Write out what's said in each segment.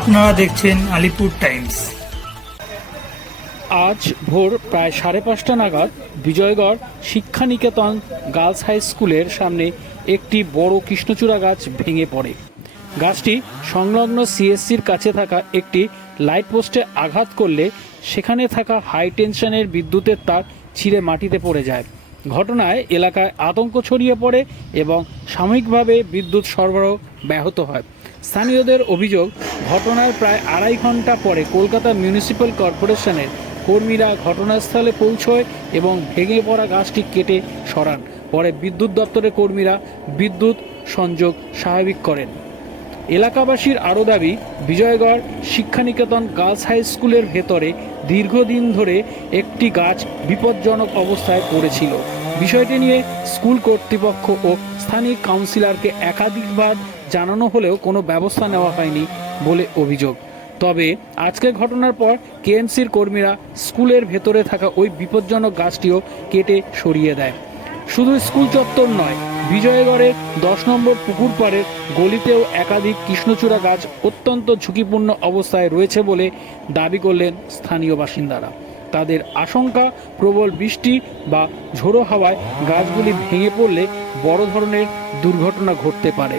আপনারা দেখছেন আলিপুর টাইমস। আজ ভোর প্রায় 5:30 নাগাদ বিজয়গড় শিক্ষানিকেতন গার্লস হাই স্কুলের সামনে একটি বড় কৃষ্ণচূড়া গাছ ভেঙে পড়ে। গাছটি সংলগ্ন সিএসসির কাছে থাকা একটি লাইট পোস্টে আঘাত করলে সেখানে থাকা হাই টেনশনের বিদ্যুতের তার ছিঁড়ে মাটিতে পড়ে যায়। ঘটনায় এলাকায় আতঙ্ক ছড়িয়ে পড়ে এবং সাময়িকভাবে বিদ্যুৎ সরবরাহ ব্যাহত হয়। স্থানীয়দের অভিযোগ, ঘটনার প্রায় 2.5 ঘন্টা পরে কলকাতা মিউনিসিপ্যাল কর্পোরেশনের কর্মীরা ঘটনাস্থলে পৌঁছয় এবং ভেঙে পড়া গাছটি কেটে সরান। পরে বিদ্যুৎ দপ্তরের কর্মীরা বিদ্যুৎ সংযোগ স্বাভাবিক করেন। এলাকাবাসীর আরও দাবি, বিজয়গড় শিক্ষানিকেতন গার্লস হাই স্কুলের ভেতরে দীর্ঘদিন ধরে একটি গাছ বিপজ্জনক অবস্থায় পড়েছিল। বিষয়টি নিয়ে স্কুল কর্তৃপক্ষ ও স্থানীয় কাউন্সিলরকে একাধিকবার জানানো হলেও কোনো ব্যবস্থা নেওয়া হয়নি বলে অভিযোগ। তবে আজকের ঘটনার পর কেএমসির কর্মীরা স্কুলের ভেতরে থাকা ওই বিপজ্জনক গাছটিও কেটে সরিয়ে দেয়। শুধু স্কুল চত্বর নয়, বিজয়গড়ের 10 নম্বর পুকুর পাড়ের গলিতেও একাধিক কৃষ্ণচূড়া গাছ অত্যন্ত ঝুঁকিপূর্ণ অবস্থায় রয়েছে বলে দাবি করলেন স্থানীয় বাসিন্দারা। তাদের আশঙ্কা, প্রবল বৃষ্টি বা ঝোড়ো হাওয়ায় গাছগুলি ভেঙে পড়লে বড় ধরনের দুর্ঘটনা ঘটতে পারে।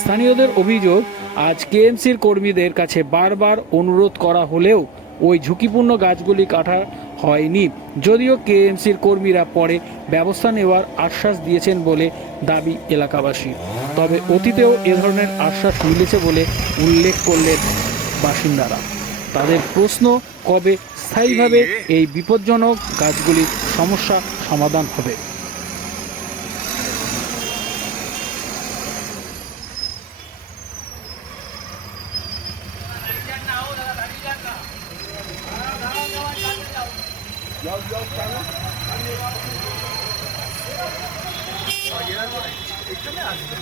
স্থানীয়দের অভিযোগ, আজ কেএমসির কর্মীদের কাছে বারবার অনুরোধ করা হলেও ওই ঝুঁকিপূর্ণ গাছগুলি কাটা হয়নি। যদিও কেএমসির কর্মীরা পরে ব্যবস্থা নেওয়ার আশ্বাস দিয়েছেন বলে দাবি এলাকাবাসী। তবে অতীতেও এ ধরনের আশ্বাস মিলেছে বলে উল্লেখ করলেন বাসিন্দারা। তাদের প্রশ্ন, কবে স্থায়ীভাবে এই বিপজ্জনক গাছগুলির সমস্যা সমাধান হবে। এখানে আসবে